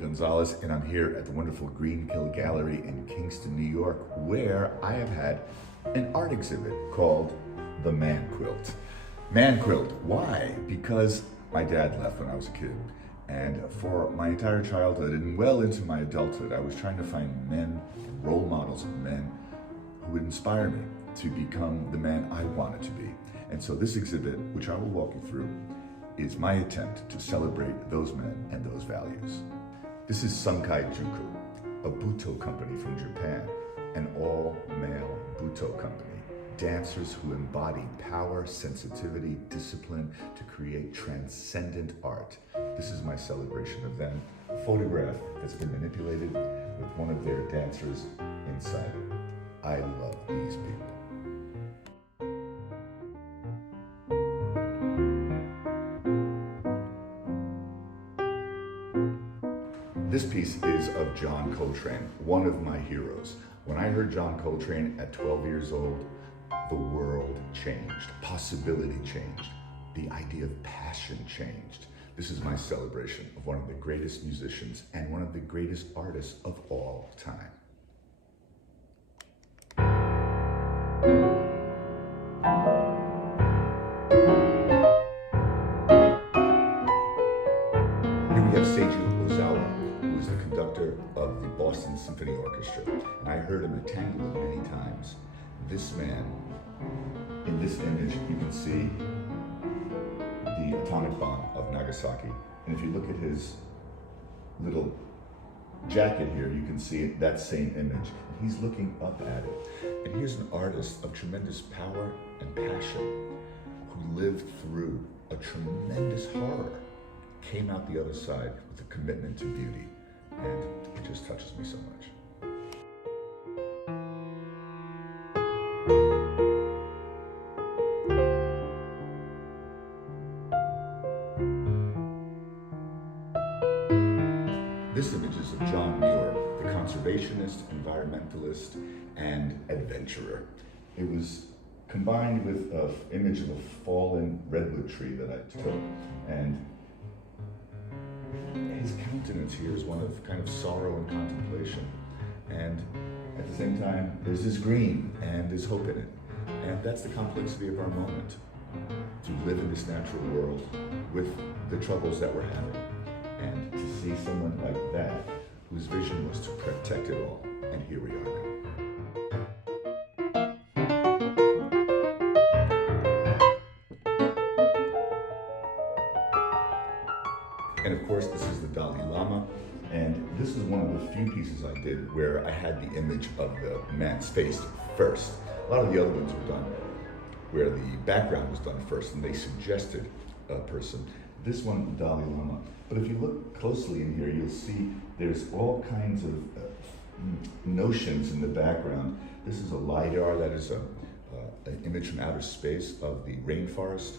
Gonzalez, and I'm here at the wonderful Greenkill Gallery in Kingston, New York, where I have had an art exhibit called the Man Quilt. Man Quilt, why? Because my dad left when I was a kid, and for my entire childhood and well into my adulthood, I was trying to find men, role models of men, who would inspire me to become the man I wanted to be. And so this exhibit, which I will walk you through, is my attempt to celebrate those men and those values. This is Sankai Juku, a Buto company from Japan, an all-male Buto company. Dancers who embody power, sensitivity, discipline to create transcendent art. This is my celebration of them. A photograph that's been manipulated with one of their dancers inside it. I love these people. This piece is of John Coltrane, one of my heroes. When I heard John Coltrane at 12 years old, the world changed, possibility changed, the idea of passion changed. This is my celebration of one of the greatest musicians and one of the greatest artists of all time. Here we have Seiji Ozawa, who is the conductor of the Boston Symphony Orchestra, and I heard him at Tanglewood many times. This man, in this image, you can see the atomic bomb of Nagasaki, and if you look at his little jacket here, you can see that same image. He's looking up at it, and here's an artist of tremendous power and passion who lived through a tremendous horror, came out the other side with a commitment to beauty, and it just touches me so much. This image is of John Muir, the conservationist, environmentalist, and adventurer. It was combined with an image of a fallen redwood tree that I took, and his countenance here is one of kind of sorrow and contemplation. And at the same time, there's this green and there's hope in it. And that's the complexity of our moment, to live in this natural world with the troubles that we're having. And to see someone like that, whose vision was to protect it all, and here we are now. And of course, this is the Dalai Lama, and this is one of the few pieces I did where I had the image of the man's face first. A lot of the other ones were done where the background was done first, and they suggested a person. This one, the Dalai Lama. But if you look closely in here, you'll see there's all kinds of notions in the background. This is a LiDAR, that is an image from outer space of the rainforest.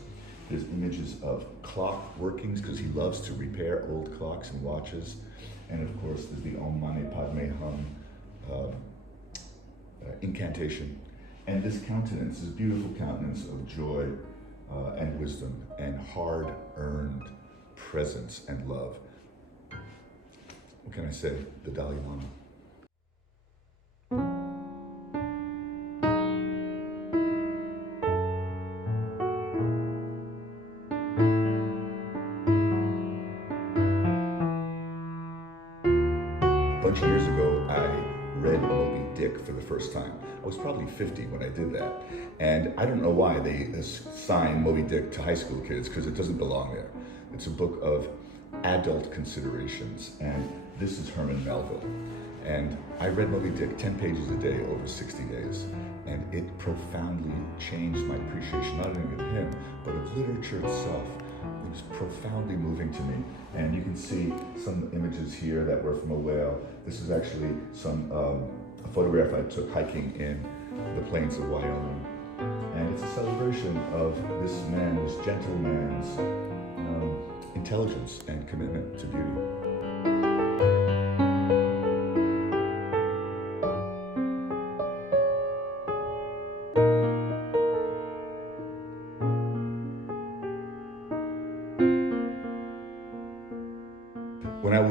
There's images of clock workings, because he loves to repair old clocks and watches. And of course, there's the Om Mani Padme Hum incantation. And this countenance, this beautiful countenance of joy and wisdom and hard-earned presence and love. What can I say? The Dalai Lama. A bunch of years ago, I read Moby Dick for the first time. I was probably 50 when I did that. And I don't know why they assign Moby Dick to high school kids, because it doesn't belong there. It's a book of adult considerations, and this is Herman Melville. And I read Moby Dick 10 pages a day over 60 days, and it profoundly changed my appreciation, not only of him, but of literature itself. It was profoundly moving to me. And you can see some images here that were from a whale. This is actually a photograph I took hiking in the plains of Wyoming. And it's a celebration of this man, this gentle man's intelligence and commitment to beauty.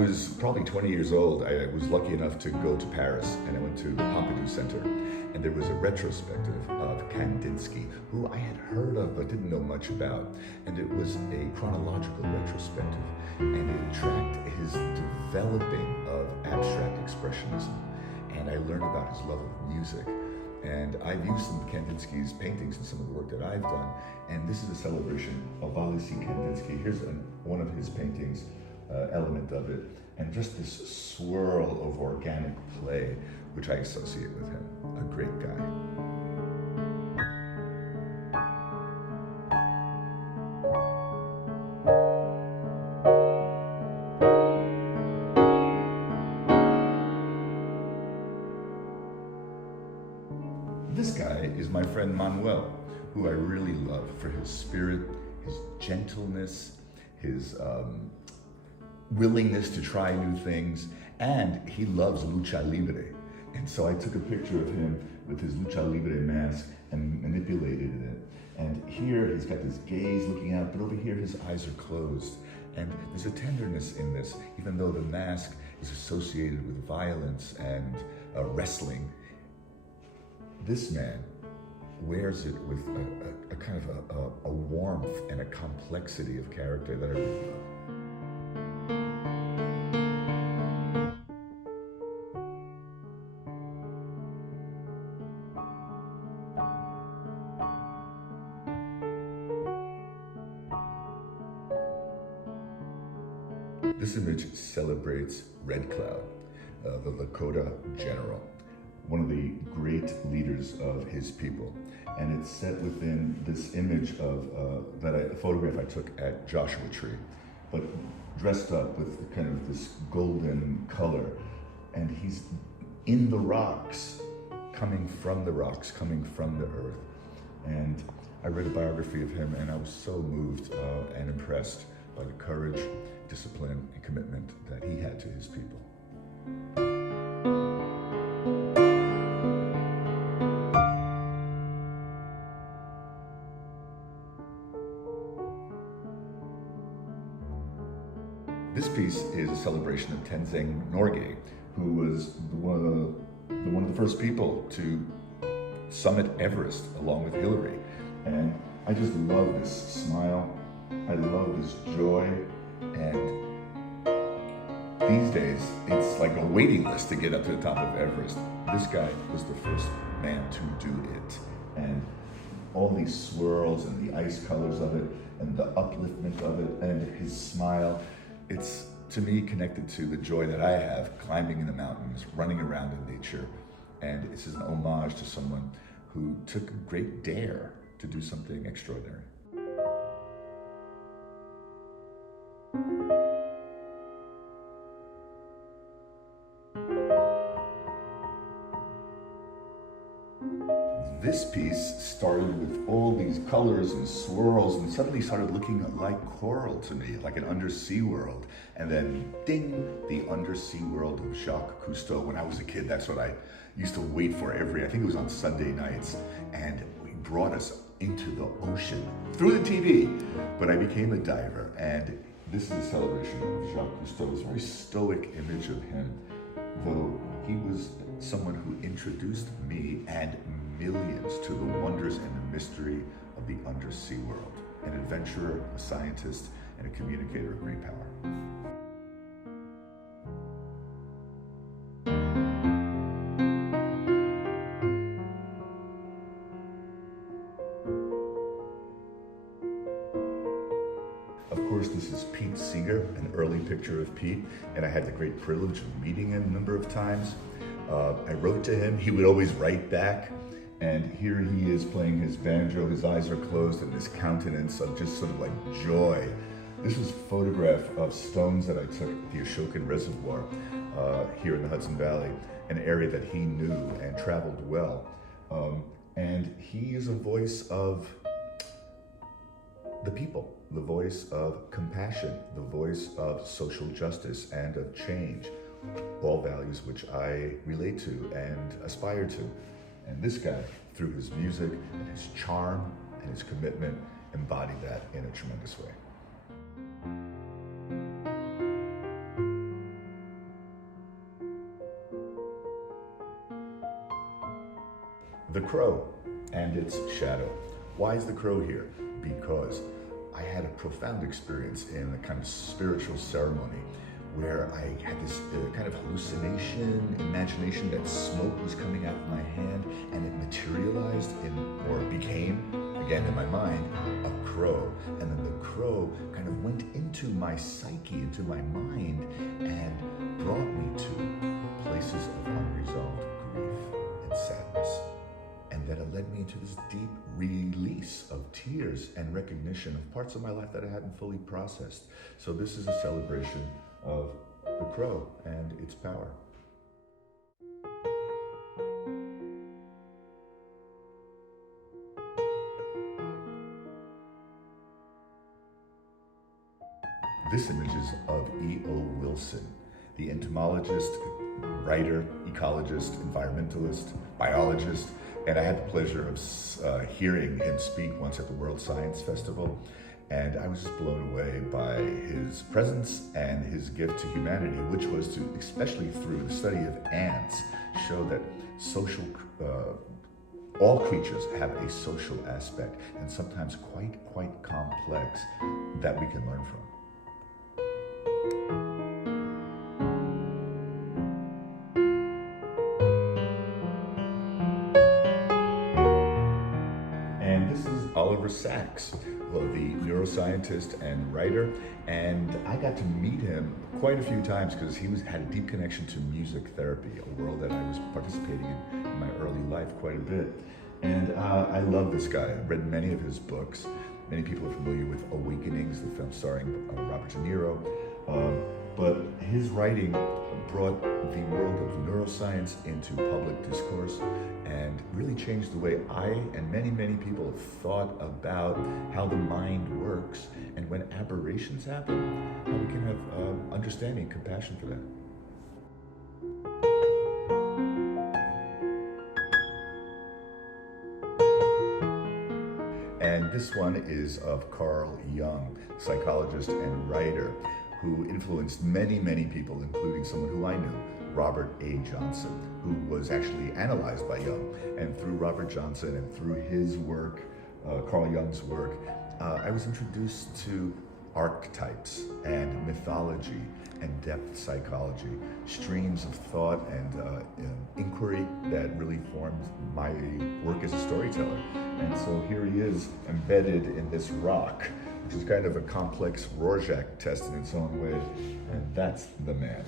was probably 20 years old, I was lucky enough to go to Paris, and I went to the Pompidou Center, and there was a retrospective of Kandinsky, who I had heard of but didn't know much about. And it was a chronological retrospective, and it tracked his developing of abstract expressionism. And I learned about his love of music. And I've used some of Kandinsky's paintings in some of the work that I've done. And this is a celebration of Valéry Kandinsky. Here's one of his paintings, element of it. And just this swirl of organic play, which I associate with him. A great guy. This guy is my friend Manuel, who I really love for his spirit, his gentleness, his willingness to try new things, and he loves lucha libre. And so I took a picture of him with his lucha libre mask and manipulated it. And here he's got this gaze looking out, but over here his eyes are closed. And there's a tenderness in this, even though the mask is associated with violence and wrestling. This man wears it with a kind of a warmth and a complexity of character that I really love. This image celebrates Red Cloud, the Lakota general, one of the great leaders of his people. And it's set within this image of a photograph I took at Joshua Tree, but dressed up with kind of this golden color. And he's in the rocks, coming from the rocks, coming from the earth. And I read a biography of him, and I was so moved and impressed by the courage, discipline, and commitment that he had to his people. This piece is a celebration of Tenzing Norgay, who was one of the first people to summit Everest along with Hillary. And I just love this smile. I love this joy. And these days, it's like a waiting list to get up to the top of Everest. This guy was the first man to do it. And all these swirls and the ice colors of it and the upliftment of it and his smile, it's, to me, connected to the joy that I have climbing in the mountains, running around in nature. And this is an homage to someone who took a great dare to do something extraordinary. This piece started with all these colors and swirls and suddenly started looking like coral to me, like an undersea world. And then, ding, the undersea world of Jacques Cousteau. When I was a kid, that's what I used to wait for I think it was on Sunday nights. And he brought us into the ocean through the TV. But I became a diver, and this is a celebration of Jacques Cousteau. It's a very stoic image of him, though he was someone who introduced me and millions to the wonders and the mystery of the undersea world. An adventurer, a scientist, and a communicator of great power. Of course, this is Pete Seeger, an early picture of Pete, and I had the great privilege of meeting him a number of times. I wrote to him, he would always write back, and here he is playing his banjo, his eyes are closed, and this countenance of just sort of like joy. This was a photograph of stones that I took at the Ashokan Reservoir here in the Hudson Valley, an area that he knew and traveled well. And he is a voice of the people, the voice of compassion, the voice of social justice and of change, all values which I relate to and aspire to. And this guy, through his music and his charm and his commitment, embodied that in a tremendous way. the crow and its shadow. Why is the crow here? Because I had a profound experience in a kind of spiritual ceremony where I had this kind of hallucination, imagination that smoke was coming out of my hand, and it materialized or became, again in my mind, a crow. And then the crow kind of went into my psyche, into my mind, and brought me to places of unresolved grief and sadness. And that it led me into this deep release of tears and recognition of parts of my life that I hadn't fully processed. So this is a celebration of the crow and its power. This image is of E.O. Wilson, the entomologist, writer, ecologist, environmentalist, biologist, and I had the pleasure of hearing him speak once at the World Science Festival, and I was just blown away by his presence and his gift to humanity, which was to, especially through the study of ants, show that all creatures have a social aspect, and sometimes quite complex, that we can learn from. And this is Oliver Sacks, the neuroscientist and writer, and I got to meet him quite a few times because he had a deep connection to music therapy, a world that I was participating in my early life quite a bit. And I love this guy. I've read many of his books. Many people are familiar with Awakenings, the film starring Robert De Niro. But his writing brought the world of neuroscience into public discourse and really changed the way I and many people have thought about how the mind works, and when aberrations happen, how we can have understanding, compassion for that. And this one is of Carl Jung, psychologist and writer, who influenced many people, including someone who I knew, Robert A. Johnson, who was actually analyzed by Jung. And through Robert Johnson and through his work, Carl Jung's work, I was introduced to archetypes and mythology and depth psychology, streams of thought and inquiry that really formed my work as a storyteller. And so here he is, embedded in this rock, which is kind of a complex Rorschach test in its own way, and that's the man.